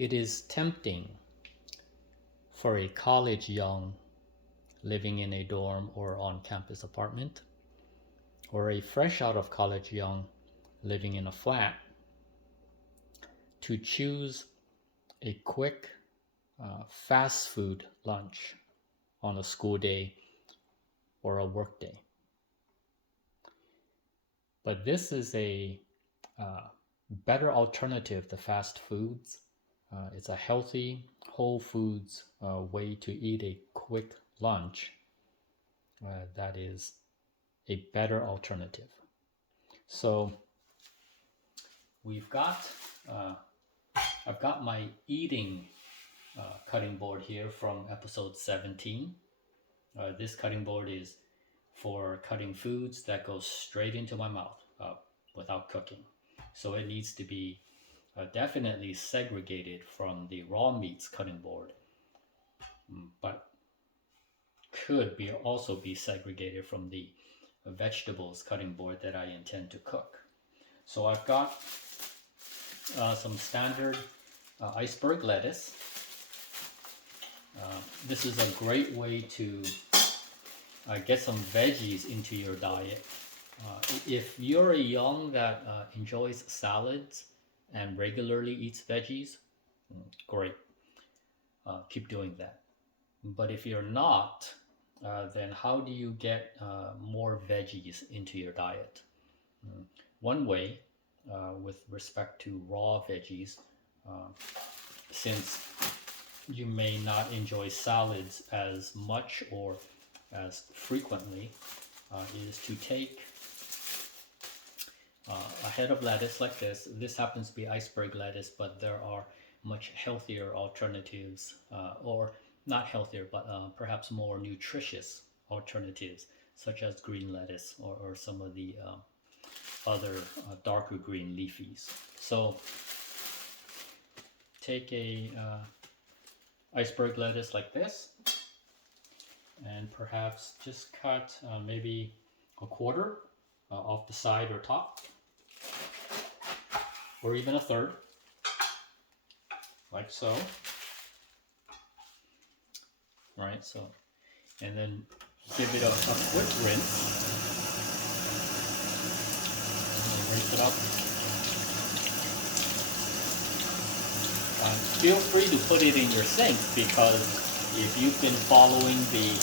It is tempting for a college young living in a dorm or on-campus apartment, or a fresh out of college young living in a flat, to choose a quick fast food lunch on a school day or a work day. But this is a better alternative to fast foods. It's a healthy, whole foods way to eat a quick lunch that is a better alternative. So I've got my eating cutting board here from episode 17. This cutting board is for cutting foods that go straight into my mouth without cooking. So it needs to be definitely segregated from the raw meats cutting board, but could also be segregated from the vegetables cutting board that I intend to cook. So I've got some standard iceberg lettuce. This is a great way to get some veggies into your diet. If you're a young that enjoys salads and regularly eats veggies, great. Keep doing that. But if you're not, then how do you get more veggies into your diet? One way, with respect to raw veggies, since you may not enjoy salads as much or as frequently, is to take a head of lettuce like this. This happens to be iceberg lettuce, but there are much healthier alternatives, or not healthier, but perhaps more nutritious alternatives, such as green lettuce or some of the other darker green leafies. So take a iceberg lettuce like this, and perhaps just cut maybe a quarter off the side or top, or even a third, like so. Right, so, and then give it a quick rinse. Rinse it up. Feel free to put it in your sink, because if you've been following the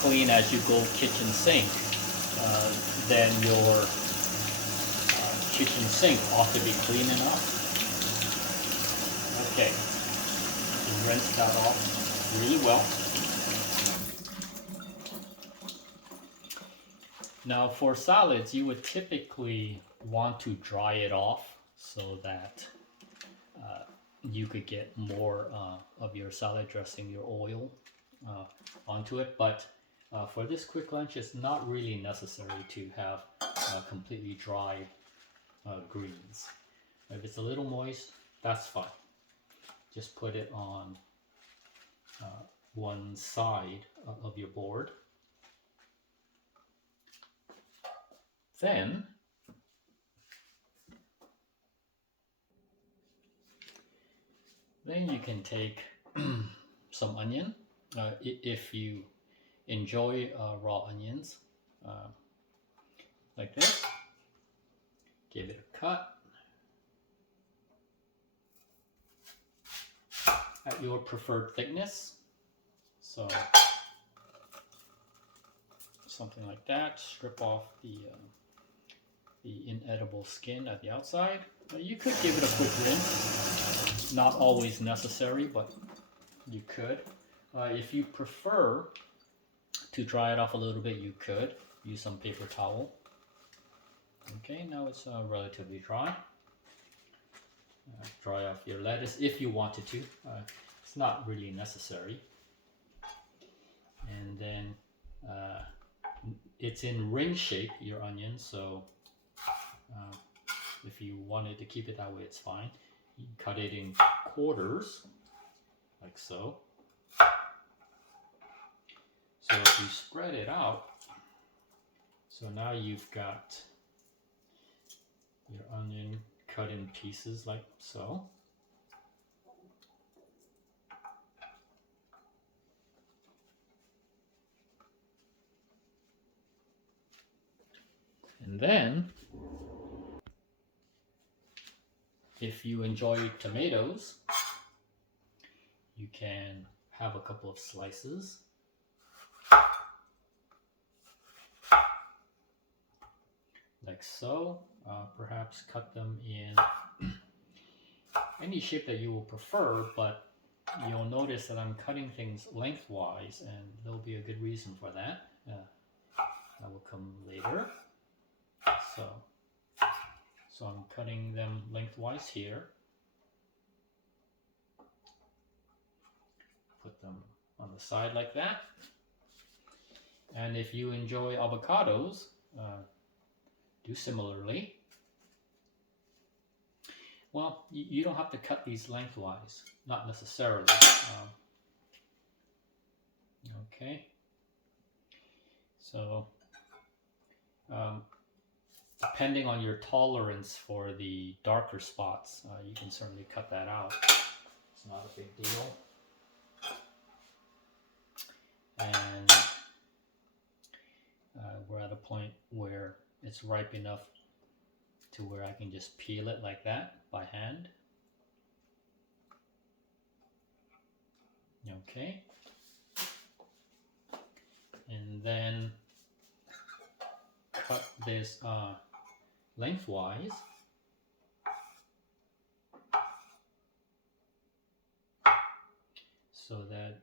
clean as you go kitchen sink, then your kitchen sink ought to be clean enough. Okay, you rinse that off really well. Now for salads, you would typically want to dry it off so that you could get more of your salad dressing, your oil, onto it. But for this quick lunch, it's not really necessary to have completely dry greens. If it's a little moist, that's fine. Just put it on one side of your board. Then you can take some onion. If you enjoy raw onions, like this, give it a cut at your preferred thickness. So something like that. Strip off the inedible skin at the outside. You could give it a quick rinse. Not always necessary, but you could. If you prefer to dry it off a little bit, you could use some paper towel. Okay, now it's relatively dry. Dry off your lettuce if you wanted to. It's not really necessary. And then it's in ring shape, your onion, so if you wanted to keep it that way, it's fine. You cut it in quarters, like so. So if you spread it out, so now you've got your onion cut in pieces like so. And then, if you enjoy tomatoes, you can have a couple of slices. Like so. Perhaps cut them in any shape that you will prefer, but you'll notice that I'm cutting things lengthwise, and there'll be a good reason for that. That will come later. So I'm cutting them lengthwise here. Put them on the side like that. And if you enjoy avocados, do similarly. Well, you don't have to cut these lengthwise, not necessarily. Okay. So, depending on your tolerance for the darker spots, you can certainly cut that out. It's not a big deal. And we're at a point where it's ripe enough to where I can just peel it like that by hand. Okay. And then cut this lengthwise. So that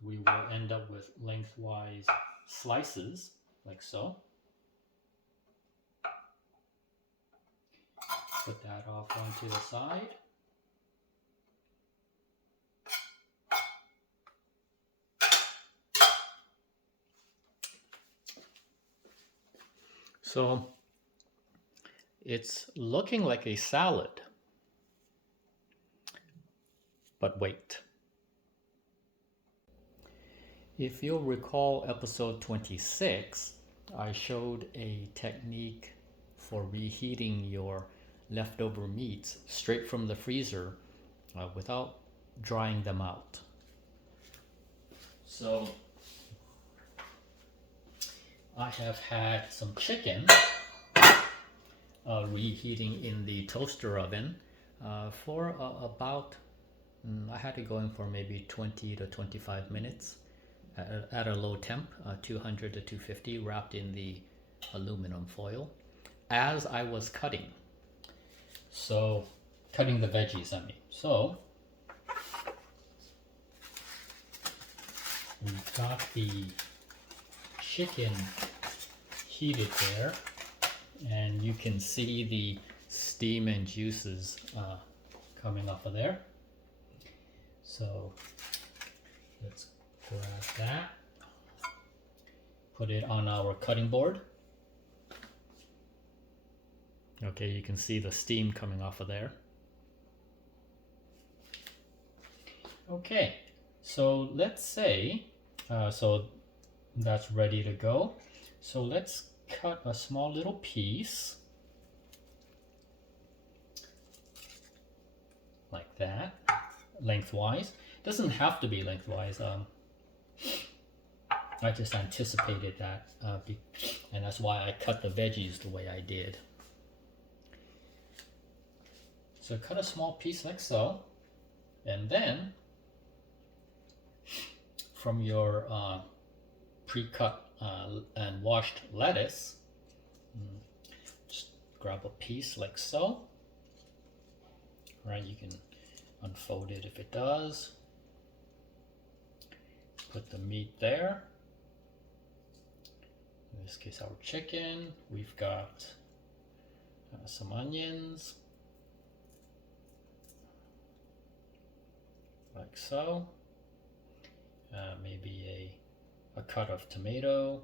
we will end up with lengthwise slices, like so. Put that off onto the side. So it's looking like a salad, but wait. If you'll recall episode 26, I showed a technique for reheating your leftover meats straight from the freezer without drying them out. So I have had some chicken reheating in the toaster oven for about, I had it going for maybe 20 to 25 minutes at a low temp, 200 to 250, wrapped in the aluminum foil as I was cutting. So, cutting the veggies, I mean. So, we've got the chicken heated there, and you can see the steam and juices coming off of there. So, let's grab that, put it on our cutting board. Okay, you can see the steam coming off of there. Okay, so let's say, so that's ready to go. So let's cut a small little piece like that, lengthwise. Doesn't have to be lengthwise. I just anticipated that, and that's why I cut the veggies the way I did. So cut a small piece like so, and then from your pre-cut and washed lettuce, just grab a piece like so. Right, you can unfold it if it does. Put the meat there. In this case, our chicken. We've got some onions, like so. Maybe a cut of tomato,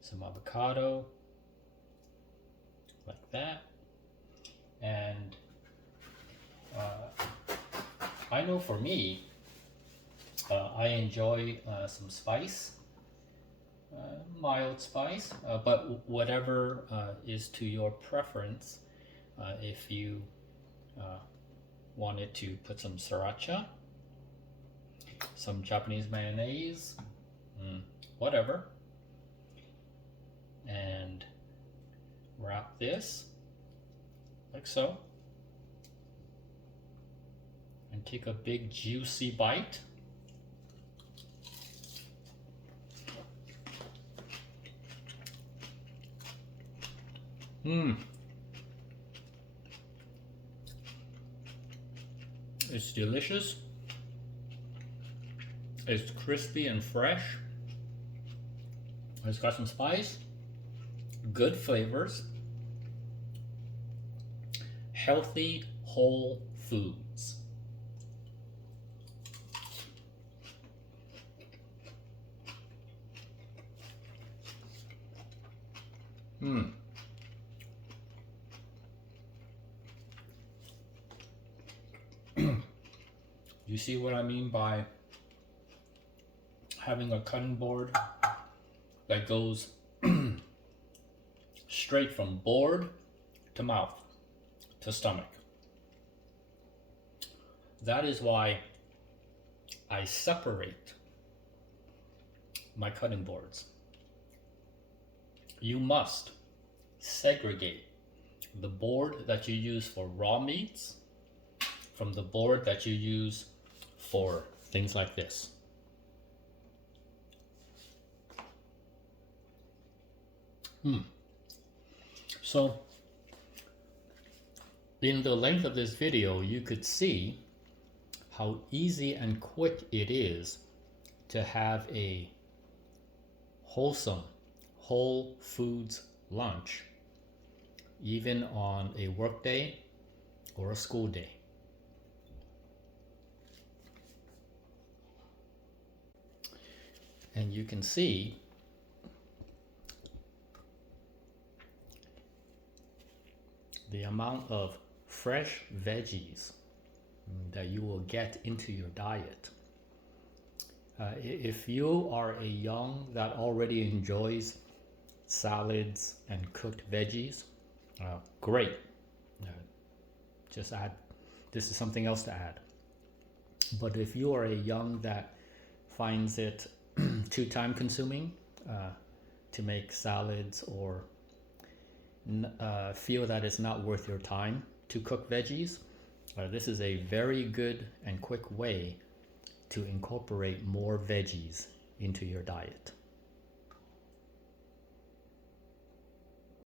some avocado, like that. And I know for me, I enjoy some spice, mild spice, but whatever is to your preference. If you wanted to put some sriracha, some Japanese mayonnaise, whatever. and wrap this like so, and take a big juicy bite. It's delicious. It's crispy and fresh. It's got some spice, good flavors, healthy whole foods. You see what I mean by having a cutting board that goes straight from board to mouth to stomach? That is why I separate my cutting boards. You must segregate the board that you use for raw meats from the board that you use for things like this. So in the length of this video, you could see how easy and quick it is to have a wholesome whole foods lunch, even on a work day or a school day. And you can see the amount of fresh veggies that you will get into your diet. If you are a young that already enjoys salads and cooked veggies, great. Just add, this is something else to add. But if you are a young that finds it too time consuming to make salads, or feel that it's not worth your time to cook veggies, this is a very good and quick way to incorporate more veggies into your diet.